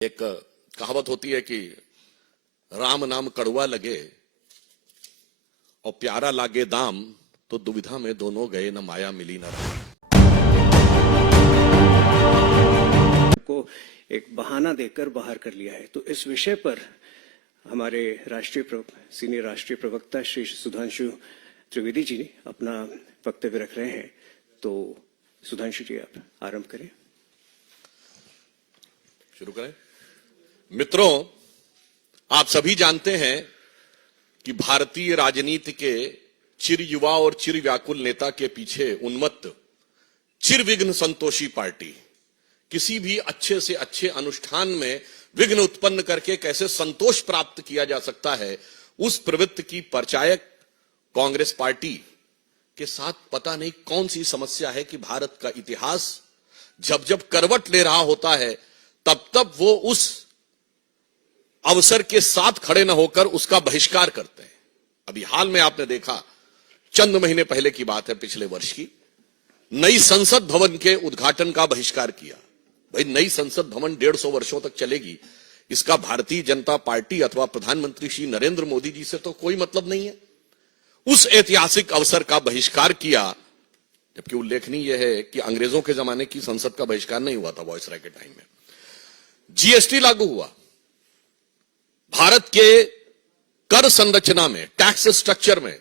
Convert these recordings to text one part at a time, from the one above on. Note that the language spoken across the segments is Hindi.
एक कहावत होती है कि राम नाम कड़वा लगे और प्यारा लागे दाम, तो दुविधा में दोनों गए, न माया मिली न राम। को एक बहाना देकर बाहर कर लिया है। तो इस विषय पर हमारे सीनियर राष्ट्रीय प्रवक्ता श्री सुधांशु त्रिवेदी जी अपना वक्तव्य रख रहे हैं। तो सुधांशु जी, आप आरंभ करें। शुरू करें। मित्रों, आप सभी जानते हैं कि भारतीय राजनीति के चिर युवा और चिर व्याकुल नेता के पीछे उन्मत्त चिरविघ्न संतोषी पार्टी किसी भी अच्छे से अच्छे अनुष्ठान में विघ्न उत्पन्न करके कैसे संतोष प्राप्त किया जा सकता है, उस प्रवृत्ति की परिचायक कांग्रेस पार्टी के साथ पता नहीं कौन सी समस्या है कि भारत का इतिहास जब जब करवट ले रहा होता है तब तब वो उस अवसर के साथ खड़े न होकर उसका बहिष्कार करते हैं। अभी हाल में आपने देखा, चंद महीने पहले की बात है, पिछले वर्ष की, नई संसद भवन के उद्घाटन का बहिष्कार किया। भाई, नई संसद भवन 150 वर्षों तक चलेगी, इसका भारतीय जनता पार्टी अथवा प्रधानमंत्री श्री नरेंद्र मोदी जी से तो कोई मतलब नहीं है। उस ऐतिहासिक अवसर का बहिष्कार किया, जबकि उल्लेखनीय यह है कि अंग्रेजों के जमाने की संसद का बहिष्कार नहीं हुआ था वायसराय के टाइम में। जीएसटी लागू हुआ, भारत के कर संरचना में, टैक्स स्ट्रक्चर में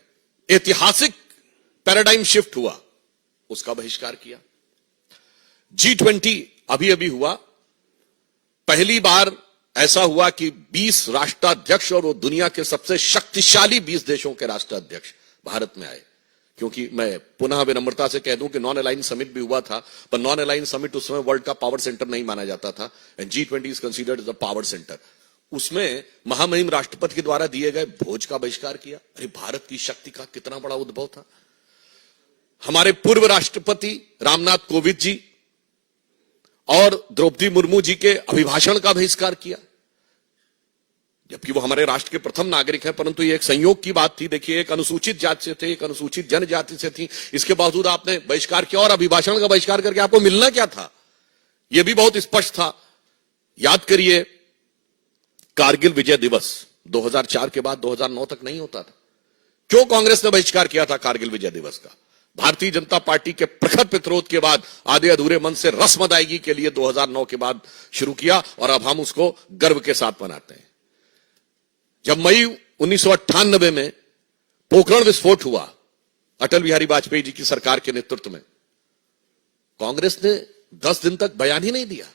ऐतिहासिक पैराडाइम शिफ्ट हुआ, उसका बहिष्कार किया। G20 अभी अभी हुआ, पहली बार ऐसा हुआ कि 20 राष्ट्राध्यक्ष और वो दुनिया के सबसे शक्तिशाली 20 देशों के राष्ट्राध्यक्ष भारत में आए। क्योंकि मैं पुनः विनम्रता से कह दूं कि नॉन अलाइन समिट भी हुआ था, पर नॉन अलाइन समिट उस समय वर्ल्ड का पावर सेंटर नहीं माना जाता था, and G20 is considered as a power centre. उसमें महामहिम राष्ट्रपति के द्वारा दिए गए भोज का बहिष्कार किया। अरे, भारत की शक्ति का कितना बड़ा उद्भव था। हमारे पूर्व राष्ट्रपति रामनाथ कोविंद जी और द्रौपदी मुर्मू जी के अभिभाषण का बहिष्कार किया, जबकि वो हमारे राष्ट्र के प्रथम नागरिक हैं, परंतु ये एक संयोग की बात थी। देखिए, एक अनुसूचित जाति से थे, एक अनुसूचित जनजाति से थी, इसके बावजूद आपने बहिष्कार किया, और अभिभाषण का बहिष्कार करके आपको मिलना क्या था, यह भी बहुत स्पष्ट था। याद करिए, कारगिल विजय दिवस 2004 के बाद 2009 तक नहीं होता था। क्यों कांग्रेस ने बहिष्कार किया था कारगिल विजय दिवस का? भारतीय जनता पार्टी के प्रखर प्रतिरोध के बाद आधे अधूरे मन से रस्म अदायगी के लिए 2009 के बाद शुरू किया, और अब हम उसको गर्व के साथ मनाते हैं। जब मई 1998 में पोखरण विस्फोट हुआ अटल बिहारी वाजपेयी जी की सरकार के नेतृत्व में, कांग्रेस ने 10 दिन तक बयान ही नहीं दिया,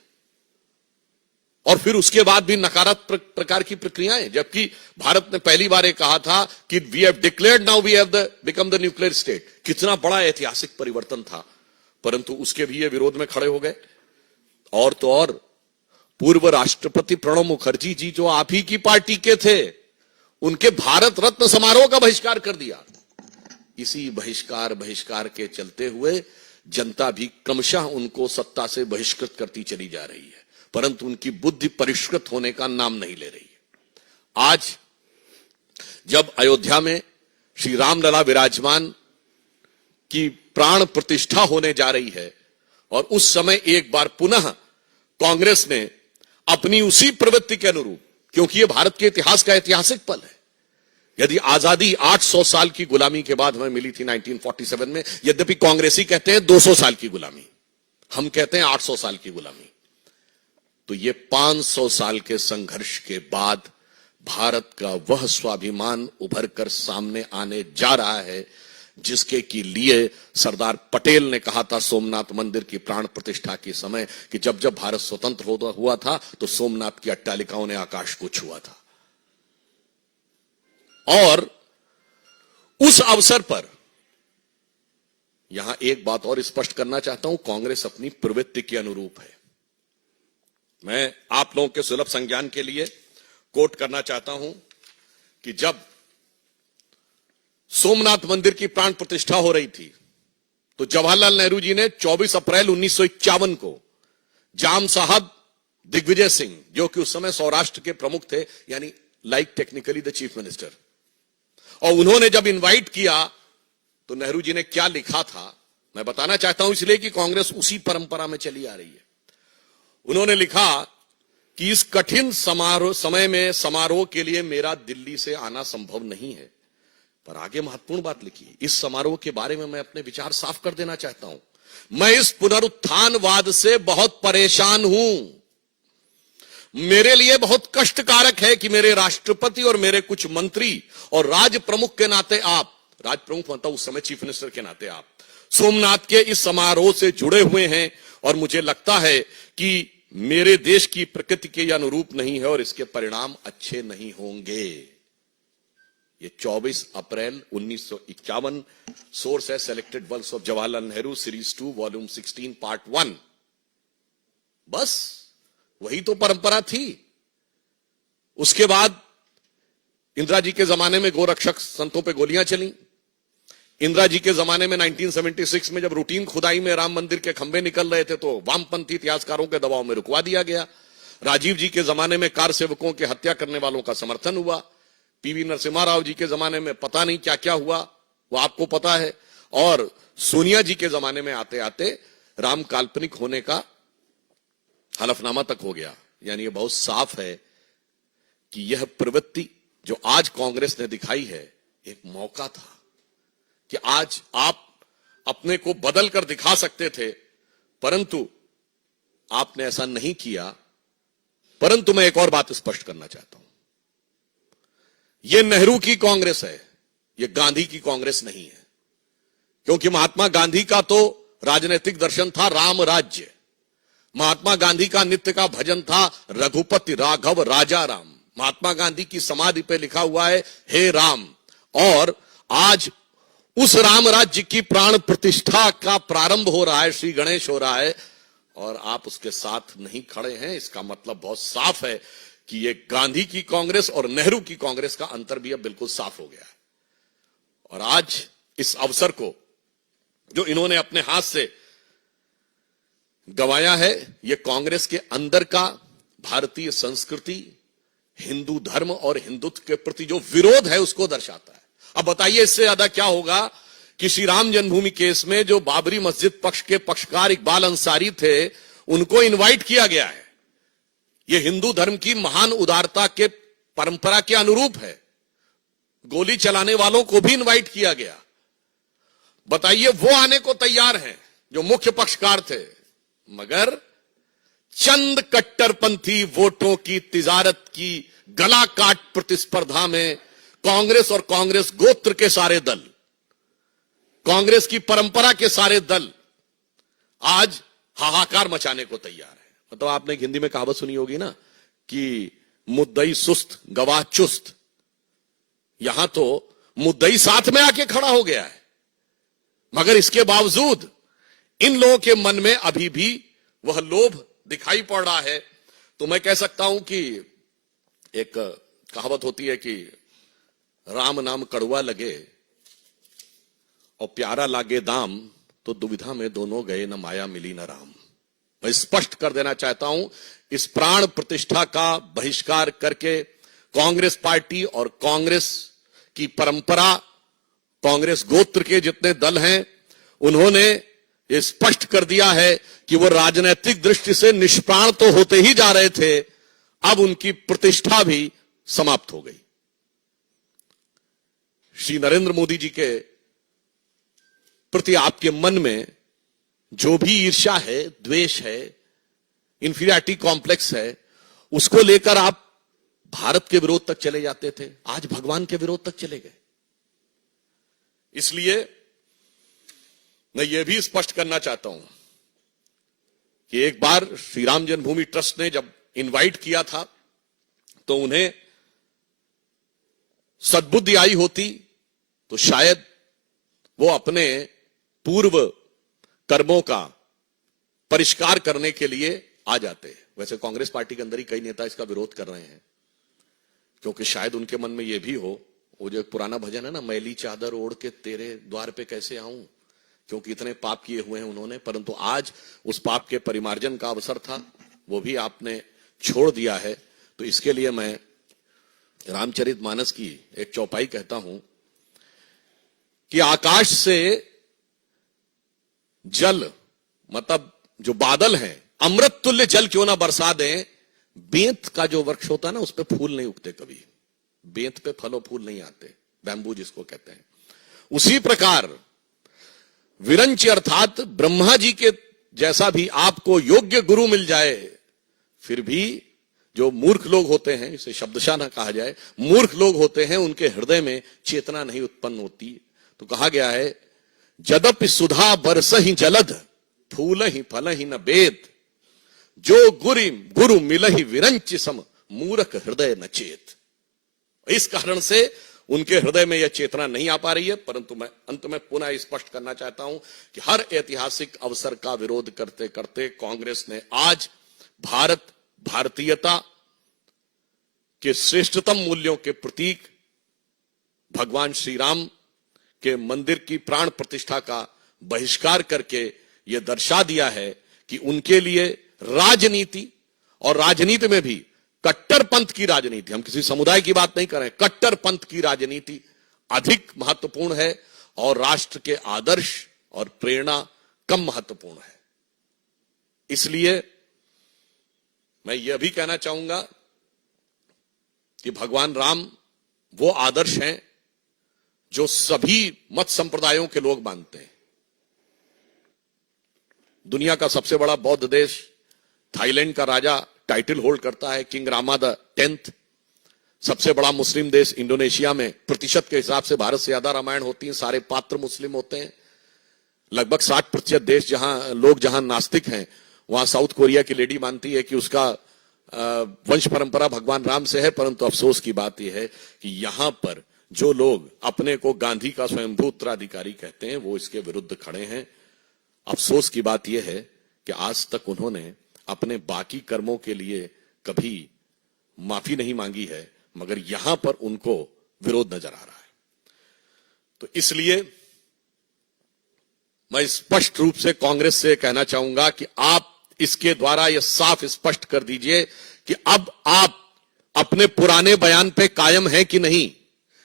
और फिर उसके बाद भी नकारात्मक प्रकार की प्रक्रियाएं, जबकि भारत ने पहली बार कहा था कि we have declared now we have become the nuclear state. कितना बड़ा ऐतिहासिक परिवर्तन था, परंतु उसके भी ये विरोध में खड़े हो गए। और तो और, पूर्व राष्ट्रपति प्रणब मुखर्जी जी, जो आप ही की पार्टी के थे, उनके भारत रत्न समारोह का बहिष्कार कर दिया। इसी बहिष्कार के चलते हुए जनता भी क्रमशः उनको सत्ता से बहिष्कृत करती चली जा रही है, परंतु उनकी बुद्धि परिष्कृत होने का नाम नहीं ले रही है। आज जब अयोध्या में श्री रामलला विराजमान की प्राण प्रतिष्ठा होने जा रही है, और उस समय एक बार पुनः कांग्रेस ने अपनी उसी प्रवृत्ति के अनुरूप, क्योंकि यह भारत के इतिहास का ऐतिहासिक पल है, यदि आजादी 800 साल की गुलामी के बाद हमें मिली थी 1947 में, यद्यपि कांग्रेसी कहते हैं 200 साल की गुलामी, हम कहते हैं 800 साल की गुलामी, तो ये 500 साल के संघर्ष के बाद भारत का वह स्वाभिमान उभर कर सामने आने जा रहा है, जिसके के लिए सरदार पटेल ने कहा था सोमनाथ मंदिर की प्राण प्रतिष्ठा के समय कि जब जब भारत स्वतंत्र हुआ था तो सोमनाथ की अट्टालिकाओं ने आकाश को छुआ था। और उस अवसर पर यहां एक बात और स्पष्ट करना चाहता हूं, कांग्रेस अपनी प्रवृत्ति के अनुरूप है। मैं आप लोगों के सुलभ संज्ञान के लिए कोट करना चाहता हूं कि जब सोमनाथ मंदिर की प्राण प्रतिष्ठा हो रही थी, तो जवाहरलाल नेहरू जी ने 24 अप्रैल 1951 को जाम साहब दिग्विजय सिंह, जो कि उस समय सौराष्ट्र के प्रमुख थे, यानी टेक्निकली द चीफ मिनिस्टर, और उन्होंने जब इनवाइट किया तो नेहरू जी ने क्या लिखा था, मैं बताना चाहता हूं, इसलिए कि कांग्रेस उसी परंपरा में चली आ रही है। उन्होंने लिखा कि इस कठिन समय में समारोह के लिए मेरा दिल्ली से आना संभव नहीं है। पर आगे महत्वपूर्ण बात लिखी, इस समारोह के बारे में मैं अपने विचार साफ कर देना चाहता हूं। मैं इस पुनरुत्थानवाद से बहुत परेशान हूं। मेरे लिए बहुत कष्टकारक है कि मेरे राष्ट्रपति और मेरे कुछ मंत्री और राज प्रमुख के नाते आप, राज प्रमुख मतलब उस समय चीफ मिनिस्टर के नाते आप, सोमनाथ के इस समारोह से जुड़े हुए हैं और मुझे लगता है कि मेरे देश की प्रकृति के अनुरूप नहीं है और इसके परिणाम अच्छे नहीं होंगे। ये 24 अप्रैल 1951, सोर्स है selected works of Jawaharlal Nehru series 2 volume 16 part 1। बस वही तो परंपरा थी। उसके बाद इंदिरा जी के जमाने में गोरक्षक संतों पे गोलियां चली। इंदिरा जी के जमाने में 1976 में जब रूटीन खुदाई में राम मंदिर के खंभे निकल रहे थे तो वामपंथी इतिहासकारों के दबाव में रुकवा दिया गया। राजीव जी के जमाने में कार सेवकों की हत्या करने वालों का समर्थन हुआ। पीवी नरसिम्हा राव जी के जमाने में पता नहीं क्या क्या हुआ, वो आपको पता है। और सोनिया जी के जमाने में आते आते राम काल्पनिक होने का हलफनामा तक हो गया। यानी ये बहुत साफ है कि यह प्रवृत्ति जो आज कांग्रेस ने दिखाई है एक मौका था कि आज आप अपने को बदल कर दिखा सकते थे, परंतु आपने ऐसा नहीं किया। परंतु मैं एक और बात स्पष्ट करना चाहता हूं, यह नेहरू की कांग्रेस है, यह गांधी की कांग्रेस नहीं है। क्योंकि महात्मा गांधी का तो राजनीतिक दर्शन था राम राज्य। महात्मा गांधी का नित्य का भजन था रघुपति राघव राजा राम। महात्मा गांधी की समाधि पे लिखा हुआ है हे राम। और आज उस राम राज्य की प्राण प्रतिष्ठा का प्रारंभ हो रहा है, श्री गणेश हो रहा है, और आप उसके साथ नहीं खड़े हैं। इसका मतलब बहुत साफ है कि ये गांधी की कांग्रेस और नेहरू की कांग्रेस का अंतर भी अब बिल्कुल साफ हो गया है। और आज इस अवसर को जो इन्होंने अपने हाथ से गंवाया है, ये कांग्रेस के अंदर का भारतीय संस्कृति, हिंदू धर्म और हिंदुत्व के प्रति जो विरोध है उसको दर्शाता है। अब बताइए इससे ज्यादा क्या होगा कि श्री राम जन्मभूमि केस में जो बाबरी मस्जिद पक्ष के पक्षकार इकबाल अंसारी थे, उनको इनवाइट किया गया है। यह हिंदू धर्म की महान उदारता के परंपरा के अनुरूप है। गोली चलाने वालों को भी इनवाइट किया गया। बताइए वो आने को तैयार हैं जो मुख्य पक्षकार थे, मगर चंद कट्टरपंथी वोटों की तिजारत की गला काट प्रतिस्पर्धा में कांग्रेस और कांग्रेस गोत्र के सारे दल, कांग्रेस की परंपरा के सारे दल आज हाहाकार मचाने को तैयार है। मतलब आपने हिंदी में कहावत सुनी होगी ना कि मुद्दई सुस्त गवाह चुस्त। यहां तो मुद्दई साथ में आके खड़ा हो गया है, मगर इसके बावजूद इन लोगों के मन में अभी भी वह लोभ दिखाई पड़ रहा है। तो मैं कह सकता हूं कि एक कहावत होती है कि राम नाम कड़वा लगे और प्यारा लागे दाम, तो दुविधा में दोनों गए न माया मिली न राम। मैं स्पष्ट कर देना चाहता हूं, इस प्राण प्रतिष्ठा का बहिष्कार करके कांग्रेस पार्टी और कांग्रेस की परंपरा, कांग्रेस गोत्र के जितने दल हैं, उन्होंने ये स्पष्ट कर दिया है कि वो राजनीतिक दृष्टि से निष्प्राण तो होते ही जा रहे थे, अब उनकी प्रतिष्ठा भी समाप्त हो गई। श्री नरेंद्र मोदी जी के प्रति आपके मन में जो भी ईर्ष्या है, द्वेष है, इंफीरियरिटी कॉम्प्लेक्स है, उसको लेकर आप भारत के विरोध तक चले जाते थे, आज भगवान के विरोध तक चले गए। इसलिए मैं यह भी स्पष्ट करना चाहता हूं कि एक बार श्री राम जन्मभूमि ट्रस्ट ने जब इनवाइट किया था तो उन्हें सद्बुद्धि आई होती तो शायद वो अपने पूर्व कर्मों का परिष्कार करने के लिए आ जाते। वैसे कांग्रेस पार्टी के अंदर ही कई नेता इसका विरोध कर रहे हैं, क्योंकि शायद उनके मन में यह भी हो, वो जो एक पुराना भजन है ना, मैली चादर ओढ़ के तेरे द्वार पे कैसे आऊं, क्योंकि इतने पाप किए हुए हैं उन्होंने। परंतु आज उस पाप के परिमार्जन का अवसर था, वो भी आपने छोड़ दिया है। तो इसके लिए मैं रामचरितमानस की एक चौपाई कहता हूं कि आकाश से जल, मतलब जो बादल हैं, अमृत तुल्य जल क्यों ना बरसा दें, बेंत का जो वृक्ष होता है ना, उस पे फूल नहीं उगते कभी, बेंत पे फल और फूल नहीं आते, बैम्बू जिसको कहते हैं। उसी प्रकार विरंच अर्थात ब्रह्मा जी के जैसा भी आपको योग्य गुरु मिल जाए, फिर भी जो मूर्ख लोग होते हैं, इसे शब्दशः ना कहा जाए, मूर्ख लोग होते हैं, उनके हृदय में चेतना नहीं उत्पन्न होती। तो कहा गया है, जदपि सुधा बरस ही जलद, फूल ही फल ही न बेद, जो गुरु मिल ही विरंच सम, मूर्ख हृदय न चेत। इस कारण से उनके हृदय में यह चेतना नहीं आ पा रही है। परंतु मैं अंत में पुनः स्पष्ट करना चाहता हूं कि हर ऐतिहासिक अवसर का विरोध करते करते कांग्रेस ने आज भारतीयता के श्रेष्ठतम मूल्यों के प्रतीक भगवान श्री राम के मंदिर की प्राण प्रतिष्ठा का बहिष्कार करके यह दर्शा दिया है कि उनके लिए राजनीति, और राजनीति में भी कट्टरपंथ की राजनीति, हम किसी समुदाय की बात नहीं कर रहे हैं, कट्टरपंथ की राजनीति अधिक महत्वपूर्ण है और राष्ट्र के आदर्श और प्रेरणा कम महत्वपूर्ण है। इसलिए मैं यह भी कहना चाहूंगा कि भगवान राम वो आदर्श हैं जो सभी मत संप्रदायों के लोग मानते हैं। दुनिया का सबसे बड़ा बौद्ध देश थाईलैंड का राजा टाइटल होल्ड करता है, किंग रामा द 10th। सबसे बड़ा मुस्लिम देश इंडोनेशिया में प्रतिशत के हिसाब से भारत से ज्यादा रामायण होती है, सारे पात्र मुस्लिम होते हैं। लगभग 60% देश जहां नास्तिक हैं, वहां साउथ कोरिया की लेडी मानती है कि उसका वंश परंपरा भगवान राम से है। परंतु अफसोस की बात यह है कि यहां पर जो लोग अपने को गांधी का स्वयंभू उत्तराधिकारी कहते हैं, वो इसके विरुद्ध खड़े हैं। अफसोस की बात यह है कि आज तक उन्होंने अपने बाकी कर्मों के लिए कभी माफी नहीं मांगी है, मगर यहां पर उनको विरोध नजर आ रहा है। तो इसलिए मैं स्पष्ट रूप से कांग्रेस से कहना चाहूंगा कि आप इसके द्वारा यह साफ स्पष्ट कर दीजिए कि अब आप अपने पुराने बयान पे कायम हैं कि नहीं।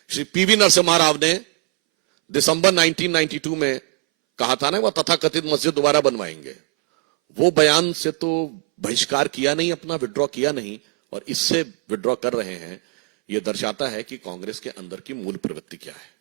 श्री पीवी नरसिम्हा राव ने दिसंबर 1992 में कहा था ना, वह तथाकथित मस्जिद दोबारा बनवाएंगे, वो बयान से तो बहिष्कार किया नहीं, अपना विड्रॉ किया नहीं, और इससे विड्रॉ कर रहे हैं। यह दर्शाता है कि कांग्रेस के अंदर की मूल प्रवृत्ति क्या है।